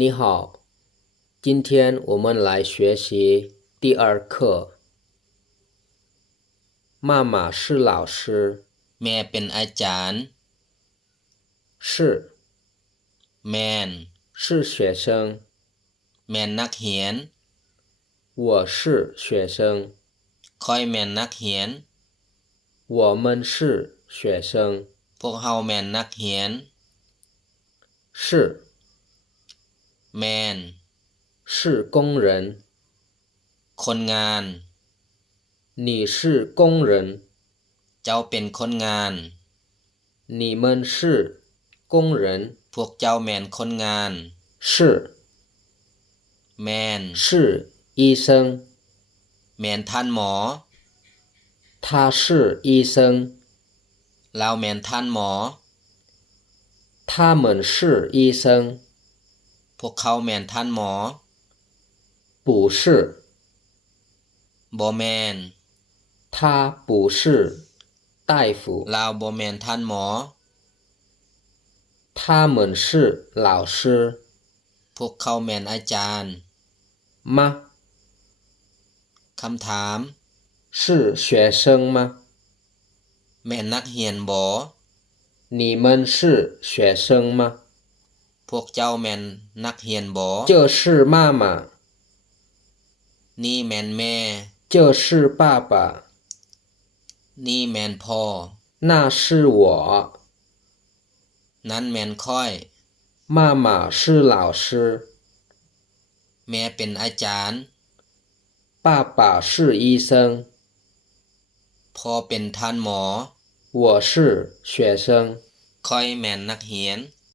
你好，今天我们来学习第二课。妈妈是老师。 แม่เป็นอาจารย์是แม่น是学生。แม่นนักเรียน我是学生。ข้อยแม่นนักเรียน我们是学生。พวกเฮาแม่นนักเรียน是แม่น是工人。คนงาน你是工人。เจ้าเป็นคนงาน你们是工人。พวกเจ้าแม่นคนงาน是แม่น是医生。แม่นท่านหมอ他是医生。เราแม่นท่านหมอ他们是医生。พวกเขาแม่นท่านหมอ不是บ่แม่น他不是大夫。เราบ่แม่นท่านหมอ他们是老师。พวกเขาแม่นอาจารย์吗？คำถาม是学生吗？แม่นนักเรียนบ่ 你们是学生吗？ พวกเจ้าแม่นนักเรียนบ่这是妈妈。 นี่แม่นแม่这是爸爸。 นี่แม่นพ่อ那是我。 นั่นแม่นค่อย妈妈是老师。 แม่เป็นอาจารย์爸爸是医生。 พ่อเป็นท่านหมอ我是学生。ค่อยแม่นนักเรียน